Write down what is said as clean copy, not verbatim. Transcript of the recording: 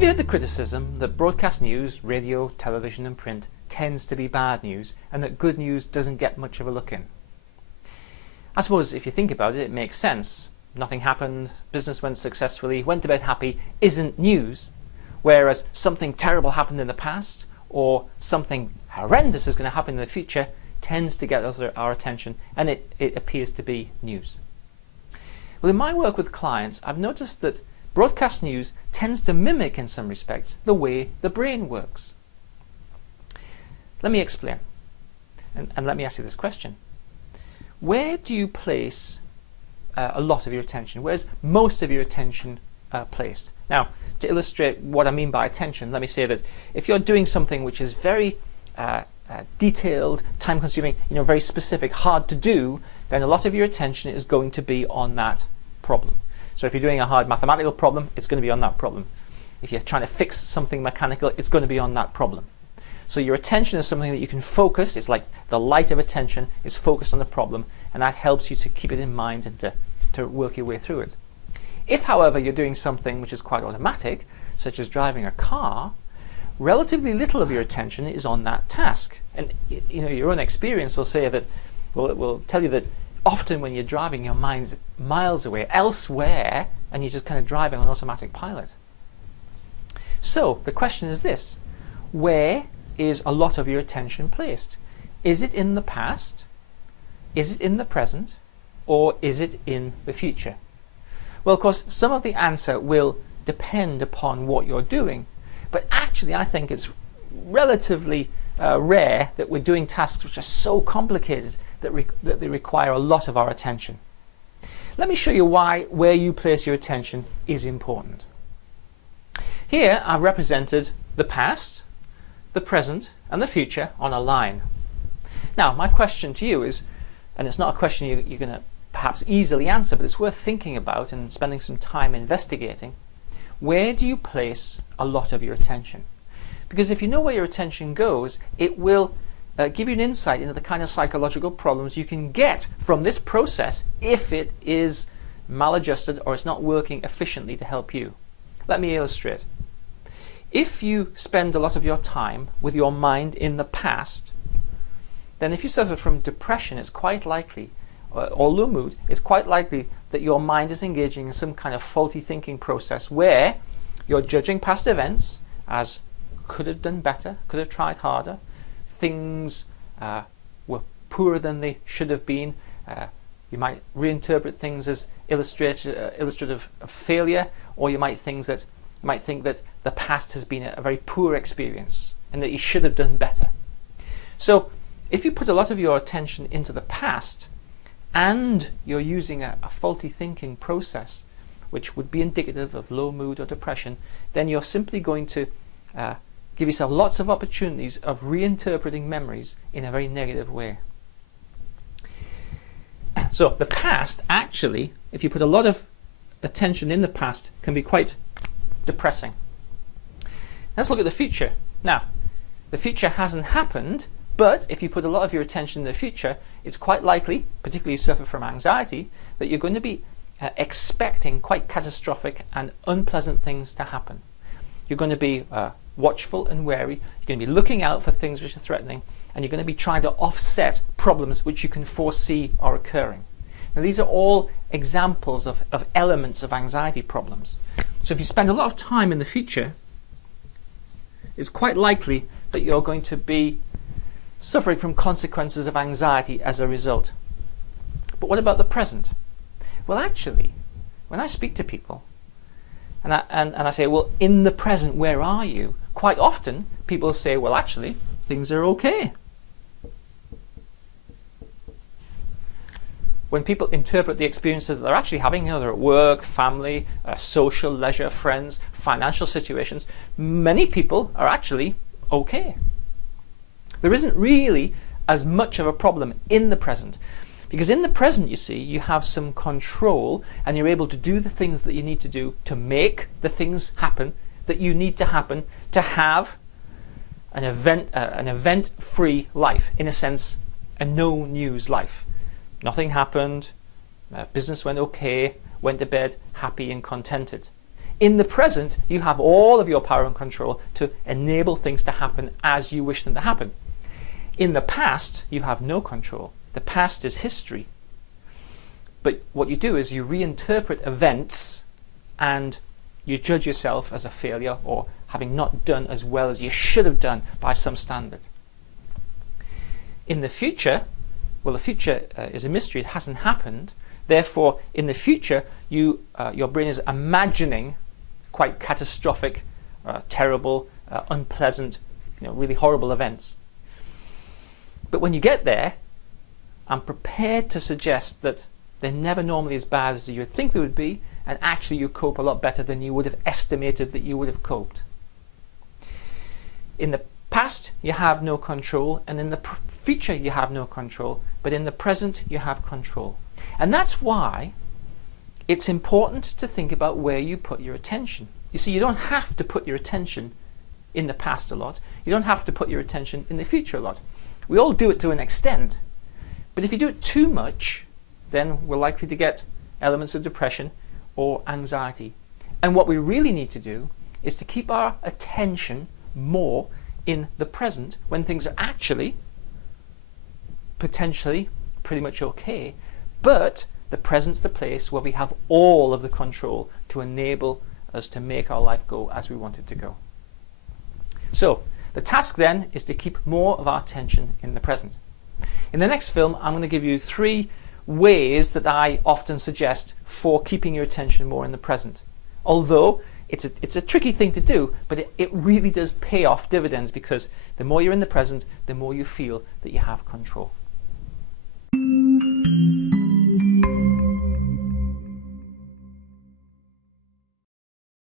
Have you heard the criticism that broadcast news, radio, television and print tends to be bad news and that good news doesn't get much of a look in? I suppose if you think about it, it makes sense. Nothing happened, business went successfully, went to bed happy isn't news, whereas something terrible happened in the past or something horrendous is going to happen in the future tends to get our attention, and it appears to be news. Well, in my work with clients, I've noticed that broadcast news tends to mimic, in some respects, the way the brain works. Let me explain, and let me ask you this question. Where do you place a lot of your attention? Where's most of your attention placed? Now, to illustrate what I mean by attention, let me say that if you're doing something which is very detailed, time-consuming, very specific, hard to do, then a lot of your attention is going to be on that problem. So if you're doing a hard mathematical problem, it's going to be on that problem. If you're trying to fix something mechanical, it's going to be on that problem. So your attention is something that you can focus. It's like the light of attention is focused on the problem, and that helps you to keep it in mind and to work your way through it. If, however, you're doing something which is quite automatic, such as driving a car, relatively little of your attention is on that task. And your own experience will say that, well, it will tell you that often when you're driving, your mind's miles away, elsewhere, and you're just kind of driving on automatic pilot. So the question is this: where is a lot of your attention placed? Is it in the past? Is it in the present? Or is it in the future? Well, of course, some of the answer will depend upon what you're doing, but actually I think it's relatively rare that we're doing tasks which are so complicated that they require a lot of our attention. Let me show you why where you place your attention is important. Here I've represented the past, the present and the future on a line. Now my question to you is, and it's not a question you're going to perhaps easily answer, but it's worth thinking about and spending some time investigating. Where do you place a lot of your attention? Because if you know where your attention goes, it will give you an insight into the kind of psychological problems you can get from this process if it is maladjusted or it's not working efficiently to help you. Let me illustrate. If you spend a lot of your time with your mind in the past, then if you suffer from depression, it's quite likely, or low mood, it's quite likely that your mind is engaging in some kind of faulty thinking process where you're judging past events as could have done better, could have tried harder, things were poorer than they should have been. You might reinterpret things as illustrative of failure, or you might think that the past has been a very poor experience and that you should have done better. So if you put a lot of your attention into the past and you're using a faulty thinking process which would be indicative of low mood or depression, then you're simply going to give yourself lots of opportunities of reinterpreting memories in a very negative way. So the past, actually, if you put a lot of attention in the past, can be quite depressing. Let's look at the future. Now, the future hasn't happened, but if you put a lot of your attention in the future, it's quite likely, particularly if you suffer from anxiety, that you're going to be expecting quite catastrophic and unpleasant things to happen. You're going to be watchful and wary. You're going to be looking out for things which are threatening, and you're going to be trying to offset problems which you can foresee are occurring. Now, these are all examples of elements of anxiety problems. So if you spend a lot of time in the future, it's quite likely that you're going to be suffering from consequences of anxiety as a result. But what about the present? Well, actually, when I speak to people and I say, well, in the present, where are you? Quite often, people say, well, actually, things are okay. When people interpret the experiences that they're actually having, they're at work, family, social, leisure, friends, financial situations, many people are actually okay. There isn't really as much of a problem in the present, because in the present, you see, you have some control and you're able to do the things that you need to do to make the things happen that you need to happen to have an event-free life, in a sense, a no-news life. Nothing happened, business went okay, went to bed happy and contented. In the present, you have all of your power and control to enable things to happen as you wish them to happen. In the past, you have no control. The past is history. But what you do is you reinterpret events and you judge yourself as a failure or having not done as well as you should have done by some standard. In the future, well, the future is a mystery. It hasn't happened. Therefore, in the future, your brain is imagining quite catastrophic, terrible, unpleasant, really horrible events. But when you get there, I'm prepared to suggest that they're never normally as bad as you would think they would be, and actually you cope a lot better than you would have estimated that you would have coped. In the past, you have no control, and in the future, you have no control, but in the present, you have control. And that's why it's important to think about where you put your attention. You see, you don't have to put your attention in the past a lot. You don't have to put your attention in the future a lot. We all do it to an extent, but if you do it too much, then we're likely to get elements of depression or anxiety. And what we really need to do is to keep our attention more in the present when things are actually potentially pretty much okay, but the present's the place where we have all of the control to enable us to make our life go as we want it to go. So the task then is to keep more of our attention in the present. In the next film, I'm going to give you 3 ways that I often suggest for keeping your attention more in the present. Although it's a tricky thing to do, but it really does pay off dividends, because the more you're in the present, the more you feel that you have control.